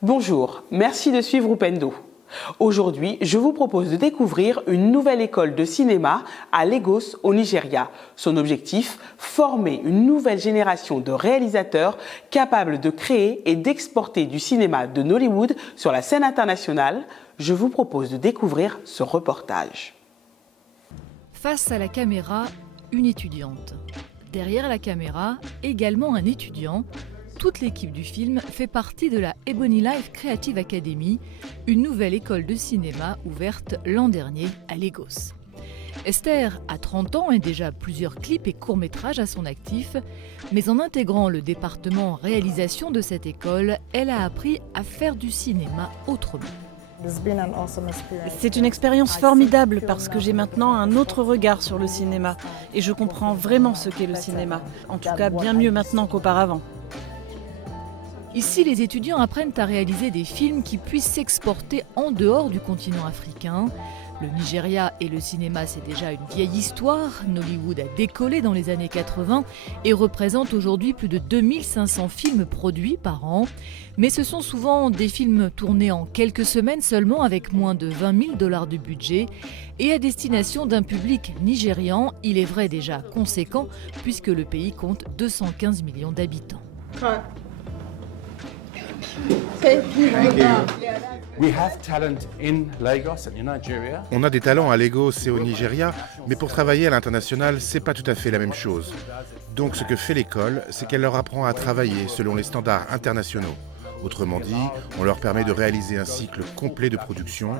Bonjour, merci de suivre Upendo. Aujourd'hui, je vous propose de découvrir une nouvelle école de cinéma à Lagos, au Nigeria. Son objectif, former une nouvelle génération de réalisateurs capables de créer et d'exporter du cinéma de Nollywood sur la scène internationale. Je vous propose de découvrir ce reportage. Face à la caméra, une étudiante. Derrière la caméra, également un étudiant. Toute l'équipe du film fait partie de la Ebony Life Creative Academy, une nouvelle école de cinéma ouverte l'an dernier à Lagos. Esther a 30 ans et déjà plusieurs clips et courts-métrages à son actif, mais en intégrant le département réalisation de cette école, elle a appris à faire du cinéma autrement. C'est une expérience formidable parce que j'ai maintenant un autre regard sur le cinéma et je comprends vraiment ce qu'est le cinéma, en tout cas bien mieux maintenant qu'auparavant. Ici, les étudiants apprennent à réaliser des films qui puissent s'exporter en dehors du continent africain. Le Nigeria et le cinéma, c'est déjà une vieille histoire. Nollywood a décollé dans les années 80 et représente aujourd'hui plus de 2500 films produits par an. Mais ce sont souvent des films tournés en quelques semaines seulement avec moins de 20 000 $ de budget et à destination d'un public nigérian, il est vrai déjà conséquent puisque le pays compte 215 millions d'habitants. On a des talents à Lagos et au Nigeria, mais pour travailler à l'international, c'est pas tout à fait la même chose. Donc ce que fait l'école, c'est qu'elle leur apprend à travailler selon les standards internationaux. Autrement dit, on leur permet de réaliser un cycle complet de production,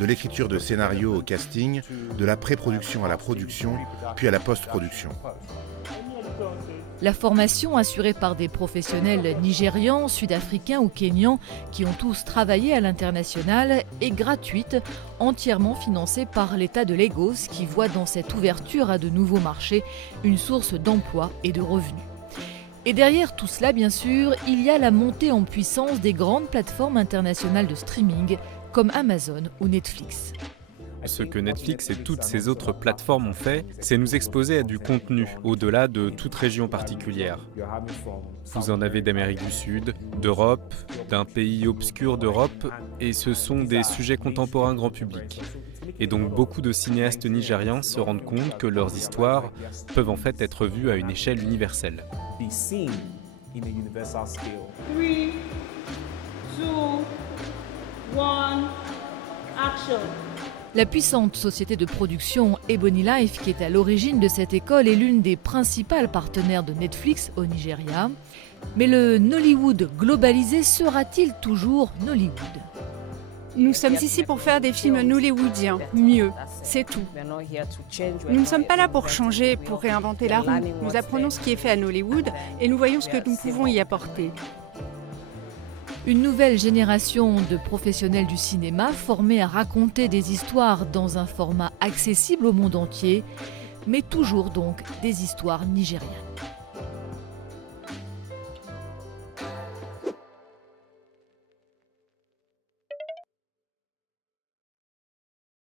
de l'écriture de scénarios au casting, de la pré-production à la production, puis à la post-production. La formation assurée par des professionnels nigérians, sud-africains ou kenyans qui ont tous travaillé à l'international est gratuite, entièrement financée par l'État de Lagos qui voit dans cette ouverture à de nouveaux marchés une source d'emploi et de revenus. Et derrière tout cela, bien sûr, il y a la montée en puissance des grandes plateformes internationales de streaming comme Amazon ou Netflix. Ce que Netflix et toutes ces autres plateformes ont fait, c'est nous exposer à du contenu au-delà de toute région particulière. Vous en avez d'Amérique du Sud, d'Europe, d'un pays obscur d'Europe, et ce sont des sujets contemporains grand public. Et donc beaucoup de cinéastes nigérians se rendent compte que leurs histoires peuvent en fait être vues à une échelle universelle. 3, 2, 1, action. La puissante société de production Ebony Life, qui est à l'origine de cette école, est l'une des principales partenaires de Netflix au Nigeria. Mais le Nollywood globalisé sera-t-il toujours Nollywood ? Nous sommes ici pour faire des films nollywoodiens, mieux, c'est tout. Nous ne sommes pas là pour changer, pour réinventer la roue. Nous apprenons ce qui est fait à Nollywood et nous voyons ce que nous pouvons y apporter. Une nouvelle génération de professionnels du cinéma formés à raconter des histoires dans un format accessible au monde entier, mais toujours donc des histoires nigérianes.